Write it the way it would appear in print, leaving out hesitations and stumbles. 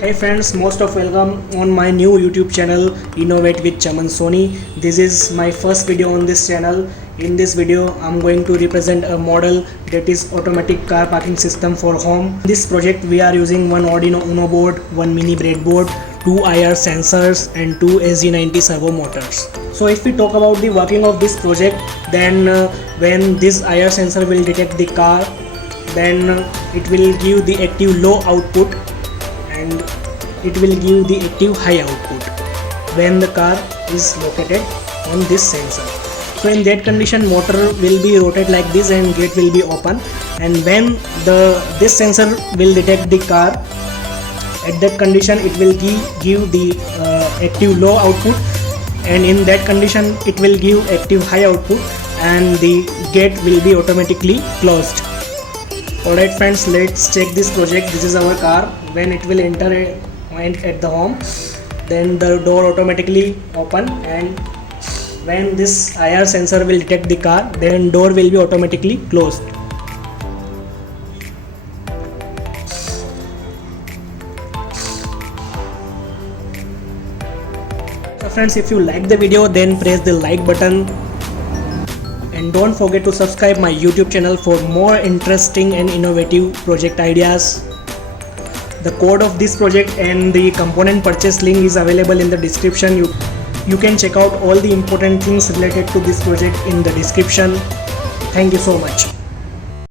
Hey friends, most of welcome on my new YouTube channel Innovate with Chaman Soni. This is my first video on this channel. In this video I'm going to represent a model that is automatic car parking system for home. In this project we are using one Arduino Uno board, one mini breadboard, two IR sensors and two SG90 servo motors. So if we talk about the working of this project, then when this IR sensor will detect the car, then it will give the active low output and it will give the active high output when the car is located on this sensor. So in that condition motor will be rotate like this and gate will be open, and when this sensor will detect the car, at that condition it will give the active low output, and in that condition it will give active high output and the gate will be automatically closed. Alright friends, let's check this project. This is our car. When it will enter at the home, then the door automatically open, and when this IR sensor will detect the car, then door will be automatically closed. So friends, if you like the video, then press the like button. And don't forget to subscribe my YouTube channel for more interesting and innovative project ideas. The code of this project and the component purchase link is available in the description. You can check out all the important things related to this project in the description. Thank you so much.